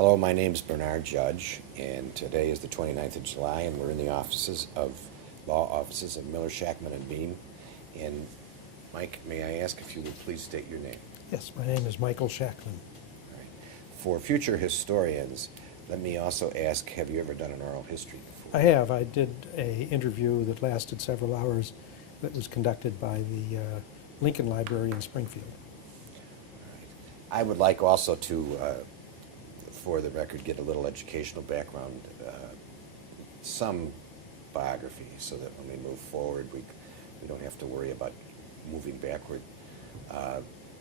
Hello, my name is Bernard Judge, and today is the 29th of July, and we're in the law offices of Miller, Shakman, and Beam. And Mike, may I ask if you would please state your name? Yes, my name is Michael Shakman. All right. For future historians, let me also ask, have you ever done an oral history before? I have. I did an interview that lasted several hours that was conducted by the Lincoln Library in Springfield. All right. I would like also to, for the record, get a little educational background, some biography, so that when we move forward, we don't have to worry about moving backward.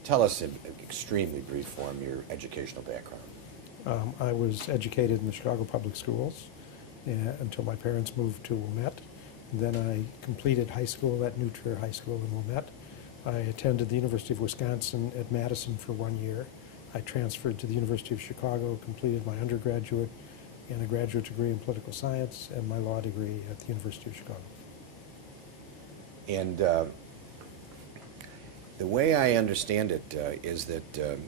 Tell us in extremely brief form your educational background. I was educated in the Chicago Public Schools until my parents moved to Wilmette. Then I completed high school at New Trier High School in Wilmette. I attended the University of Wisconsin at Madison for 1 year. I transferred to the University of Chicago, completed my undergraduate and a graduate degree in political science and my law degree at the University of Chicago. And the way I understand it is that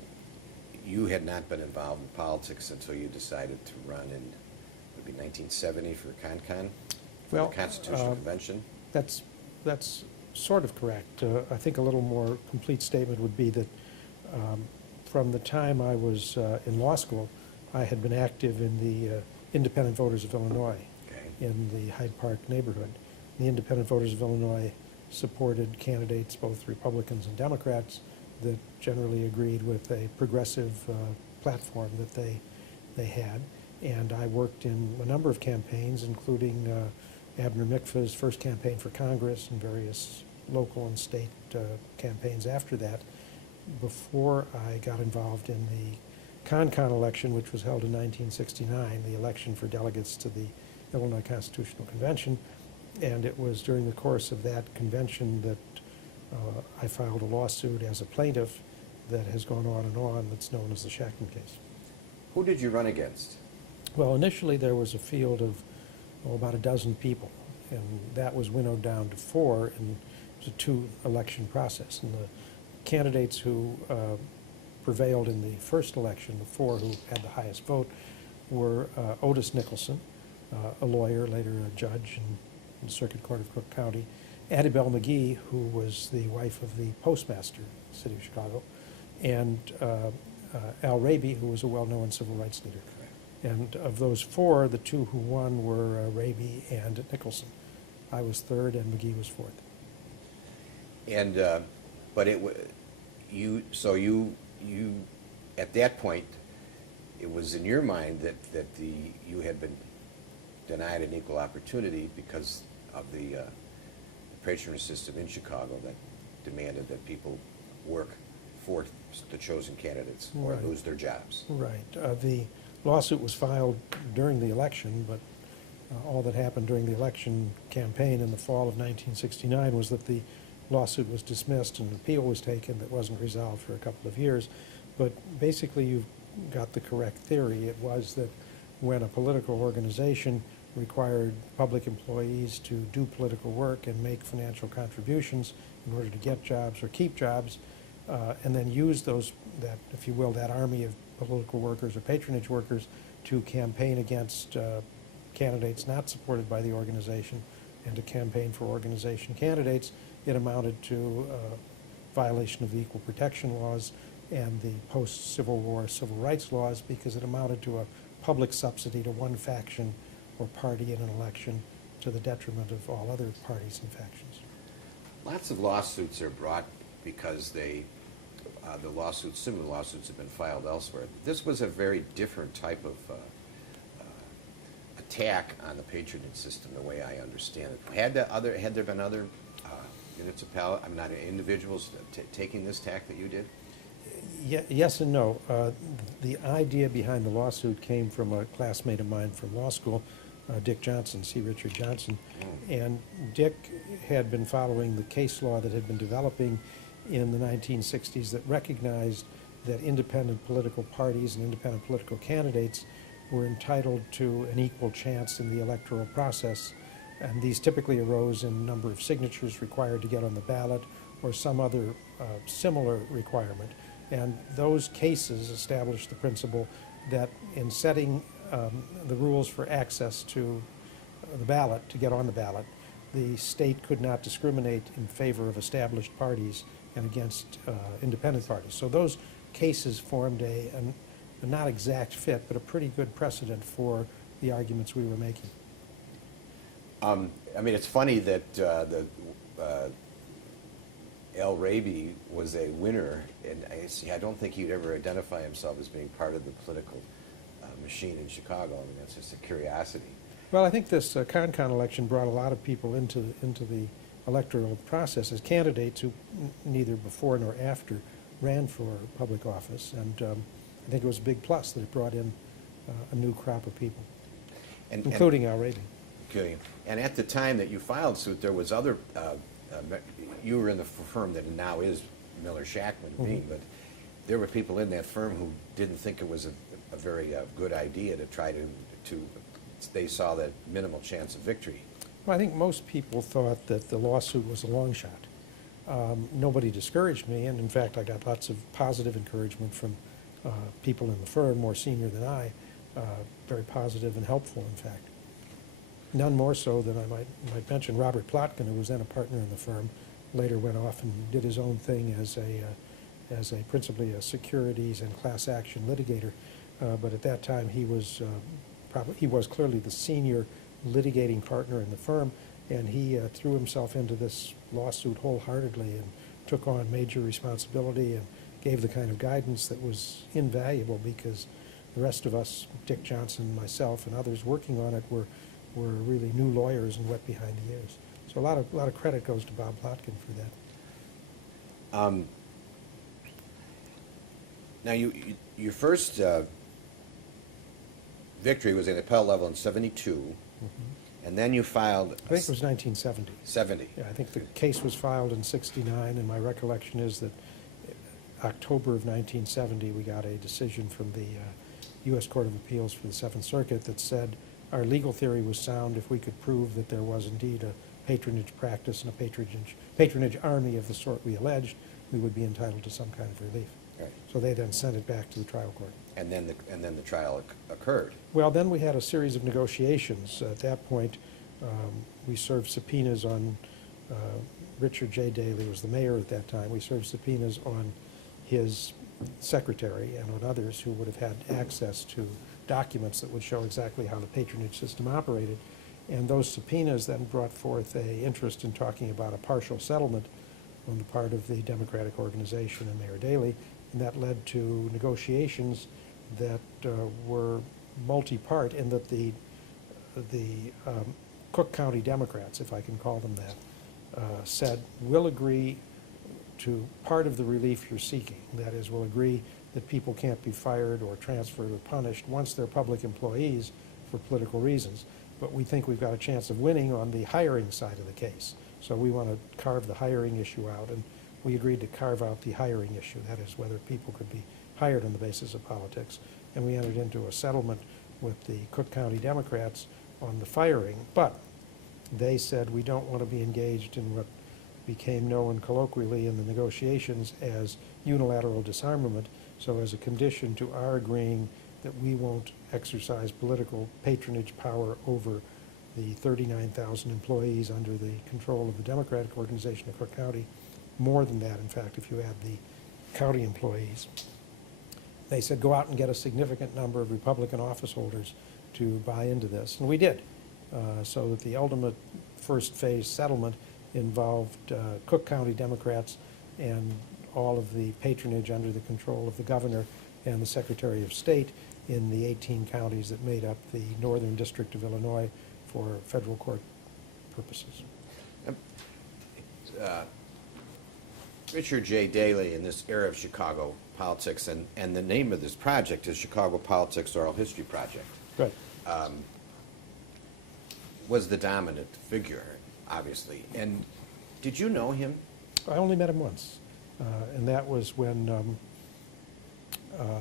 you had not been involved in politics until you decided to run in, maybe 1970 for ConCon, for the Constitutional Convention? That's sort of correct. I think a little more complete statement would be that from the time I was in law school, I had been active in the Independent Voters of Illinois in the Hyde Park neighborhood. The Independent Voters of Illinois supported candidates, both Republicans and Democrats, that generally agreed with a progressive platform that they had. And I worked in a number of campaigns, including Abner Mikva's first campaign for Congress and various local and state campaigns after that, before I got involved in the ConCon election, which was held in 1969, the election for delegates to the Illinois Constitutional Convention. And it was during the course of that convention that I filed a lawsuit as a plaintiff that has gone on, that's known as the Shakman case. Who did you run against? Well, initially there was a field of about a dozen people, and that was winnowed down to 4 in a 2-election process. And the candidates who prevailed in the first election, the 4 who had the highest vote, were Otis Nicholson, a lawyer, later a judge in the Circuit Court of Cook County, Addie Bell McGee, who was the wife of the postmaster in the city of Chicago, and Al Raby, who was a well-known civil rights leader. And of those 4, the 2 who won were Raby and Nicholson. I was 3rd and McGee was 4th. And but you at that point, it was in your mind that you had been denied an equal opportunity because of the patronage system in Chicago that demanded that people work for the chosen candidates or lose their jobs. Right. The lawsuit was filed during the election, but all that happened during the election campaign in the fall of 1969 was that the lawsuit was dismissed and an appeal was taken that wasn't resolved for a couple of years. But basically you've got the correct theory. It was that when a political organization required public employees to do political work and make financial contributions in order to get jobs or keep jobs, and then use that, if you will, that army of political workers or patronage workers to campaign against candidates not supported by the organization and to campaign for organization candidates, it amounted to violation of the equal protection laws and the post-Civil War civil rights laws, because it amounted to a public subsidy to one faction or party in an election to the detriment of all other parties and factions. Lots of lawsuits are brought because similar lawsuits have been filed elsewhere. This was a very different type of attack on the patronage system, the way I understand it. Had there been other individuals taking this tack that you did? Yes and no. The idea behind the lawsuit came from a classmate of mine from law school, Dick Johnson, C. Richard Johnson. And Dick had been following the case law that had been developing in the 1960s that recognized that independent political parties and independent political candidates were entitled to an equal chance in the electoral process. And these typically arose in number of signatures required to get on the ballot or some other similar requirement. And those cases established the principle that in setting the rules for access to the ballot, to get on the ballot, the state could not discriminate in favor of established parties and against independent parties. So those cases formed a not exact fit, but a pretty good precedent for the arguments we were making. I mean, it's funny that Al Raby was a winner, and I don't think he'd ever identify himself as being part of the political machine in Chicago. I mean, that's just a curiosity. Well, I think this Con election brought a lot of people into the electoral process as candidates who neither before nor after ran for public office, and I think it was a big plus that it brought in a new crop of people, including Al Raby. Okay. And at the time that you filed suit, there was other, you were in the firm that now is Miller Shakman being, but there were people in that firm who didn't think it was a very good idea to try to, they saw that minimal chance of victory. Well, I think most people thought that the lawsuit was a long shot. Nobody discouraged me, and in fact, I got lots of positive encouragement from people in the firm, more senior than I, very positive and helpful, in fact. None more so than I might mention Robert Plotkin, who was then a partner in the firm, later went off and did his own thing as a principally a securities and class action litigator. But at that time, he was clearly the senior litigating partner in the firm, and he threw himself into this lawsuit wholeheartedly and took on major responsibility and gave the kind of guidance that was invaluable, because the rest of us, Dick Johnson, myself, and others working on it were really new lawyers and wet behind the ears. So a lot of credit goes to Bob Plotkin for that. Now, your first victory was at appellate level in '72, and then you filed. I think it was 1970. 70. Yeah, I think the case was filed in '69, and my recollection is that October of 1970 we got a decision from the U.S. Court of Appeals for the Seventh Circuit that said our legal theory was sound if we could prove that there was indeed a patronage practice and a patronage army of the sort we alleged, we would be entitled to some kind of relief. Right. So they then sent it back to the trial court. And then the trial occurred. Well, then we had a series of negotiations. At that point, we served subpoenas on Richard J. Daley, was the mayor at that time. We served subpoenas on his secretary and on others who would have had access to documents that would show exactly how the patronage system operated. And those subpoenas then brought forth an interest in talking about a partial settlement on the part of the Democratic organization and Mayor Daley, and that led to negotiations that were multi-part, in that the Cook County Democrats, if I can call them that, said, we'll agree to part of the relief you're seeking. That is, we'll agree that people can't be fired or transferred or punished once they're public employees for political reasons. But we think we've got a chance of winning on the hiring side of the case. So we want to carve the hiring issue out, and we agreed to carve out the hiring issue, that is, whether people could be hired on the basis of politics. And we entered into a settlement with the Cook County Democrats on the firing, but they said we don't want to be engaged in what became known colloquially in the negotiations as unilateral disarmament. So as a condition to our agreeing that we won't exercise political patronage power over the 39,000 employees under the control of the Democratic organization of Cook County, more than that, in fact, if you add the county employees, they said go out and get a significant number of Republican office holders to buy into this, and we did. So that the ultimate first phase settlement involved Cook County Democrats and all of the patronage under the control of the governor and the Secretary of State in the 18 counties that made up the Northern District of Illinois for federal court purposes. Richard J. Daley in this era of Chicago politics, and the name of this project is Chicago Politics Oral History Project. Good. Was the dominant figure, obviously. And did you know him? I only met him once, and that was when an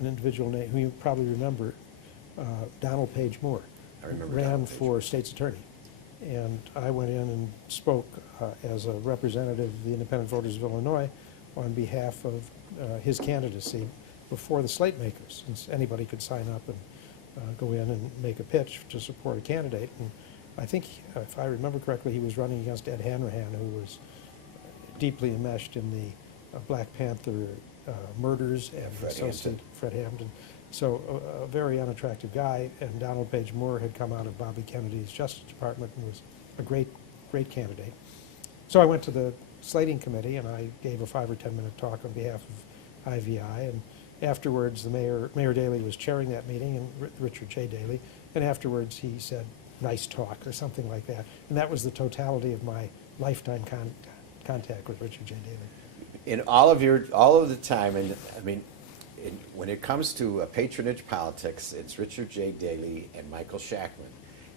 individual name, who you probably remember, Donald Page Moore, I remember ran Donald Page. for state's attorney. And I went in and spoke as a representative of the Independent Voters of Illinois on behalf of his candidacy. before the slate makers, since anybody could sign up and go in and make a pitch to support a candidate. And I think, if I remember correctly, he was running against Ed Hanrahan, who was deeply enmeshed in the Black Panther murders and Fred associated Fred Hampton. So a very unattractive guy, and Donald Page Moore had come out of Bobby Kennedy's Justice Department and was a great candidate. So I went to the slating committee and I gave a 5 or 10 minute talk on behalf of IVI, and afterwards the Mayor Daley was chairing that meeting, and Richard J. Daley, and afterwards he said, "Nice talk," or something like that. And that was the totality of my lifetime contact with Richard J. Daley. In all of the time, and I mean, when it comes to patronage politics, it's Richard J. Daley and Michael Shakman.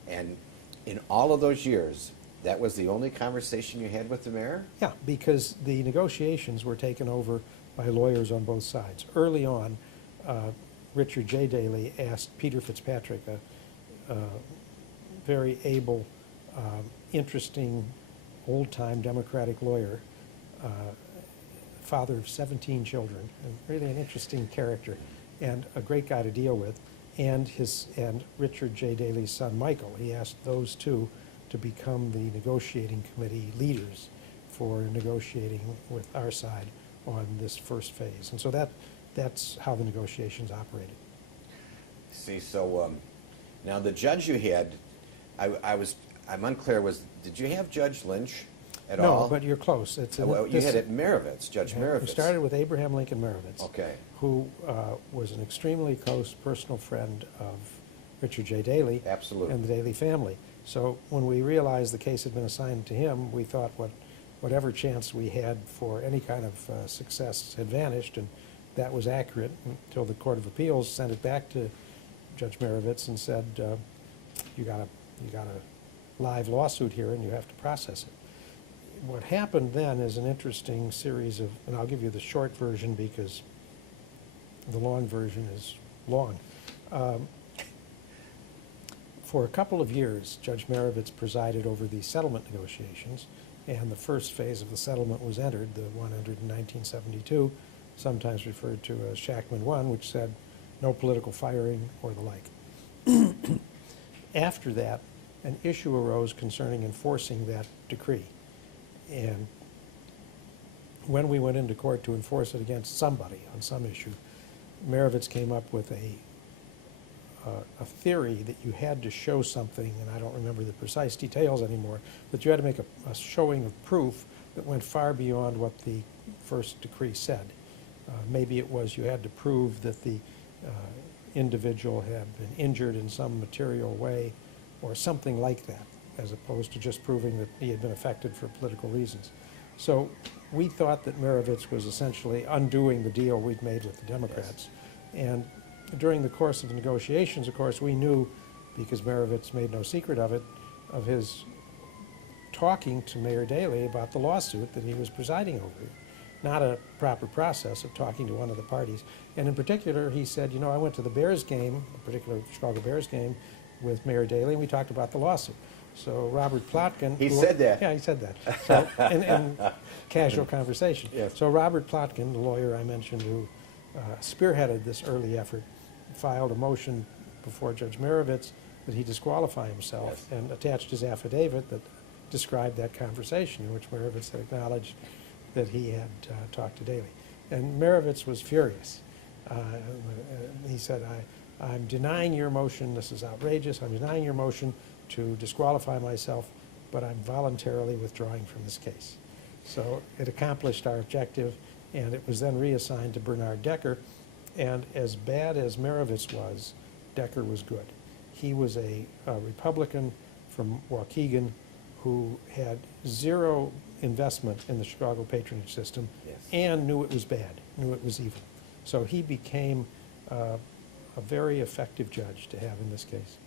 And in all of those years, that was the only conversation you had with the mayor? Yeah, because the negotiations were taken over by lawyers on both sides. Early on, Richard J. Daley asked Peter Fitzpatrick, a very able, interesting, old-time Democratic lawyer, father of 17 children, and really an interesting character, and a great guy to deal with, and Richard J. Daley's son, Michael. He asked those two to become the negotiating committee leaders for negotiating with our side on this first phase. And so that's how the negotiations operated. See, so now the judge you had, I'm unclear, did you have Judge Lynch at all? No, but you're close. Well, you had it Marovitz, Judge Marovitz. We started with Abraham Lincoln Marovitz, Okay. who was an extremely close personal friend of Richard J. Daley. Absolutely. And the Daley family. So when we realized the case had been assigned to him, we thought whatever chance we had for any kind of success had vanished, and that was accurate until the Court of Appeals sent it back to Judge Marovitz and said, you got a live lawsuit here and you have to process it. What happened then is an interesting series of, and I'll give you the short version because the long version is long. For a couple of years, Judge Marovitz presided over the settlement negotiations, and the first phase of the settlement was entered, the one entered in 1972, sometimes referred to as Shakman 1, which said no political firing or the like. After that, an issue arose concerning enforcing that decree. And when we went into court to enforce it against somebody on some issue, Marovitz came up with a theory that you had to show something, and I don't remember the precise details anymore, but you had to make a showing of proof that went far beyond what the first decree said. Maybe it was you had to prove that the individual had been injured in some material way or something like that, as opposed to just proving that he had been affected for political reasons. So we thought that Marovitz was essentially undoing the deal we'd made with the Democrats. Yes. And during the course of the negotiations, of course, we knew, because Marovitz made no secret of it, of his talking to Mayor Daley about the lawsuit that he was presiding over. Not a proper process of talking to one of the parties. And in particular, he said, you know, I went to the Bears game, a particular Chicago Bears game, with Mayor Daley, and we talked about the lawsuit. So Robert Plotkin... He said that. Yeah, he said that. So, in casual conversation. Yes. So Robert Plotkin, the lawyer I mentioned who spearheaded this early effort, filed a motion before Judge Marovitz that he disqualify himself, yes, and attached his affidavit that described that conversation in which Marovitz had acknowledged that he had talked to Daley. And Marovitz was furious. He said, I'm denying your motion, this is outrageous, I'm denying your motion to disqualify myself, but I'm voluntarily withdrawing from this case. So it accomplished our objective, and it was then reassigned to Bernard Decker. And as bad as Marovitz was, Decker was good. He was a Republican from Waukegan who had zero investment in the Chicago patronage system, yes, and knew it was bad, knew it was evil. So he became a very effective judge to have in this case.